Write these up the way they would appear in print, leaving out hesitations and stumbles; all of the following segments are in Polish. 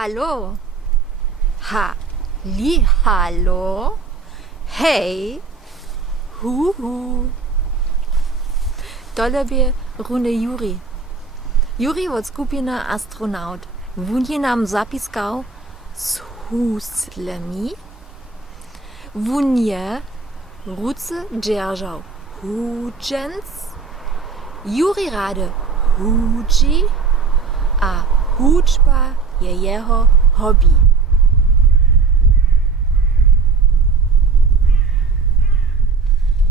Hallo. Hallo. Hej. Huhu. Dole bie runde Juri. Juri od skupina Astronaut. Wun je nam zapiskał z huslemi. Wun je ruce dzierżał hudżens. Juri rade hudzi, a hudżba je jeho hobby.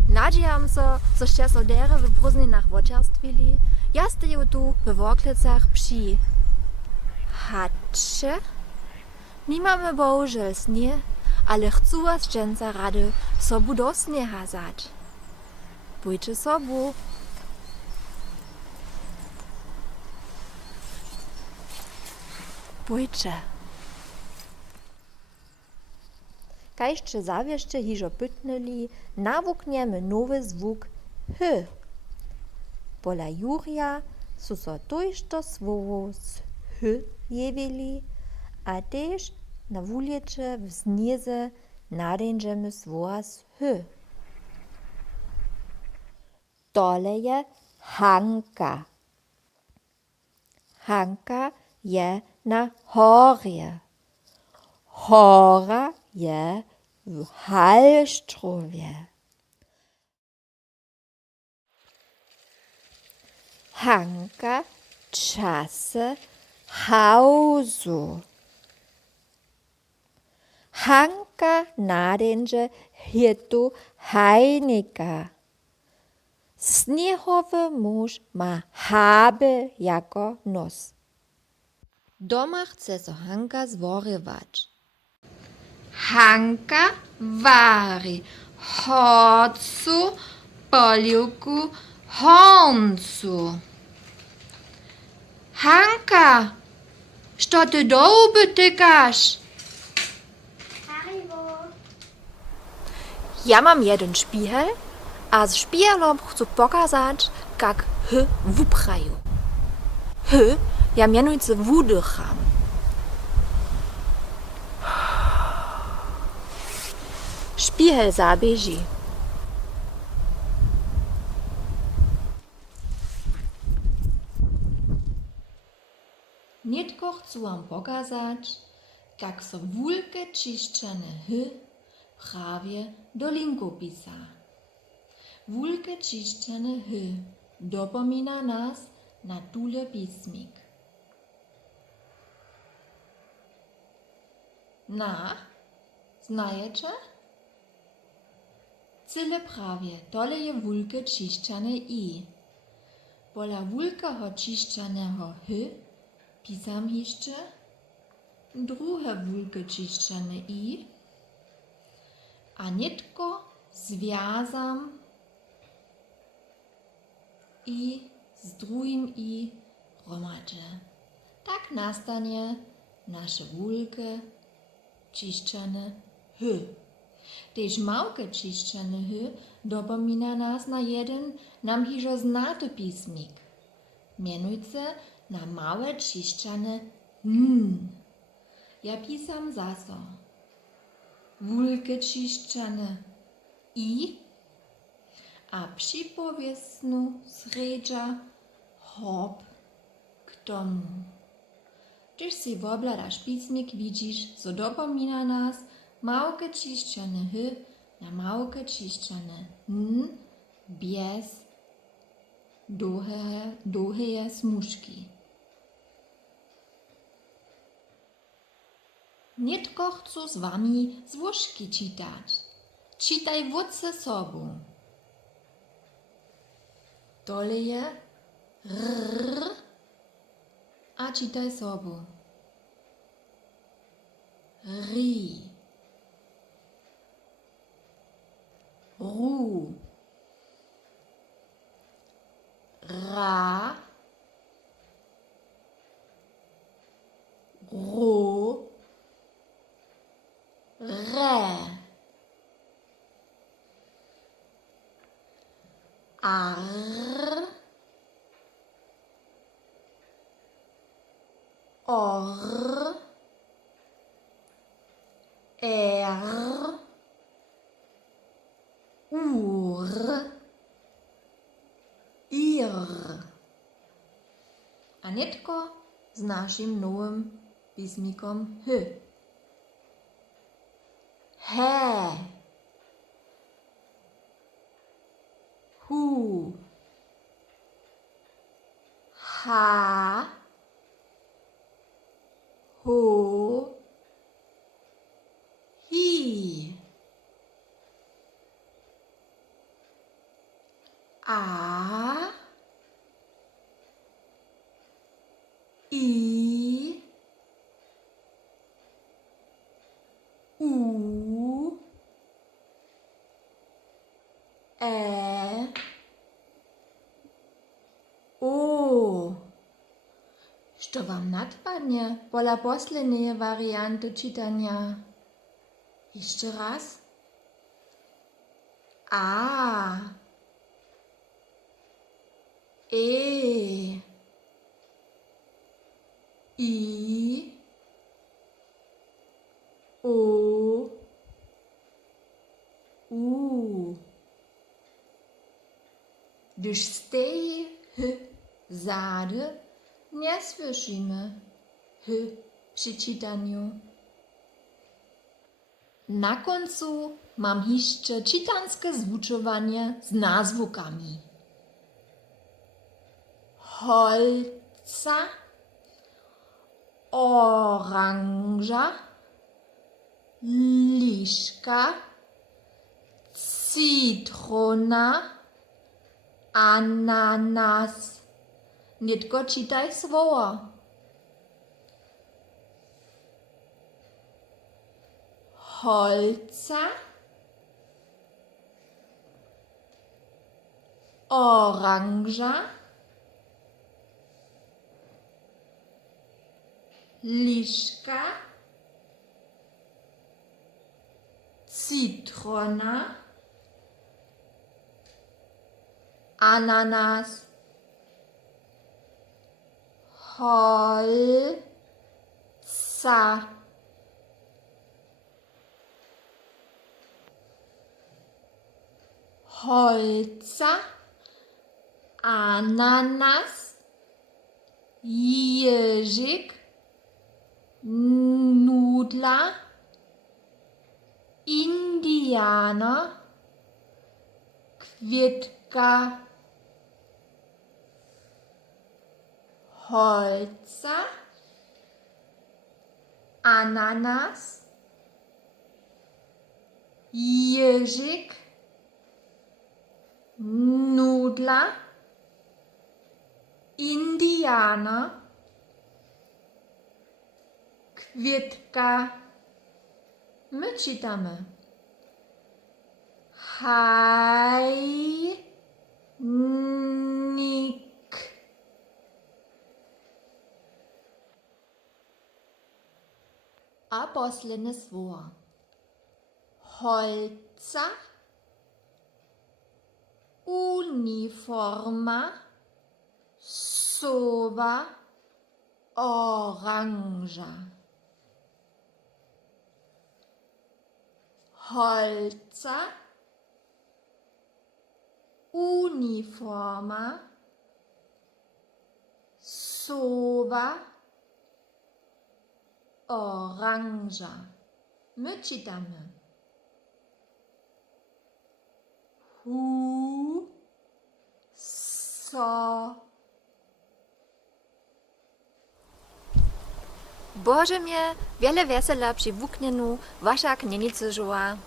Nadziejam se, že so dere w Bruzninach wočerstwili, ja steju tu w Woklecach przy chacie. Nie mamy bohužel snie, ale chcу was dženca rady sobu do snieha zać. Bójcie sobu. Bójcie. Kajście zawieście hižo pytnęli, nawukniemy nowy zwuk h. Pola Jurija su so tojšto słowo z h jewili, a tež na wulječe w znieze nadejdziemy słowa z h. Tole je Hanka. Hanka je na horje. Hora je w Hallstrowie. Hanka czasy hausu. Hanka nadęże hitu hajnika. Sniehowy mąż ma habe jako nos. Doma chce so Hanka zworywać. Hanka wari hocu, poliwku, honcu. Hanka, što ty dołby tykasz? Ja mam jeden špihel, a z špihelom chcę pokazać, jak h wuprają. H ja mianujcy wudycham. Špihel zabieži. Nitko chcę wam pokazać, jak so wulke čišćene h prawie do linkopisa. Wulke čišćene h dopomina nas na tule pismik. Na, znajecie? Cyle prawie, tole je wulke čišćane i. Pola wulkeho čišćaneho h pisam jeszcze druhe wulke čišćane i, a nitko związam i z drugim i hromadźe. Tak nastanie nasze wulke čišćane h. Tež małke čišćane h dopomina nas na jeden nam hižo znaty pismik. Mianujce na małe čišćane Ja pisam zaso. Wulke čišćane i, a przypowiesnu sredža hop k tomu. Gdyż si wobladaš pismik, widzisz, so dopomina nas małke čišćane h na małke čišćane bez doheje smuški. Nitko chcę z wami złożki czytać. Czytaj wódce sobu. Tole je r, a czytaj sobu. Ri. Ru. Ra. Ro. Re. Ar. Or. Ur, ir. Anetko z naszym nowym pismikom H. He, hu, ha, ho, hi, a, i, u, o. Što wam nadpadnie pola poslednej warianty czytania? Jeszcze raz. A, e, i, o, u. Gdyż z tej zady nie słyszymy przy czytaniu. Na końcu mam jeszcze czytanskie zwuczowanie z nazwukami. Holca, oranża, liszka, citrona, ananas. Nie tylko czytaj słowa. Holca, oranża, liszka, citrona, ananas, holca, holca, ananas, jeżyk, nudla, Indianer, Kwietka, Holca, Ananas, jeżyk, nudla, Indianer, Kwietka. My czytamy. Hajnik. A posledne słowo. Holca, uniforma, sowa, oranża. Holca, uniforma, sowa, oranża. My czytamy. So. Boże mnie, wiele wesela przy wuknieniu wasza knienicy żyła.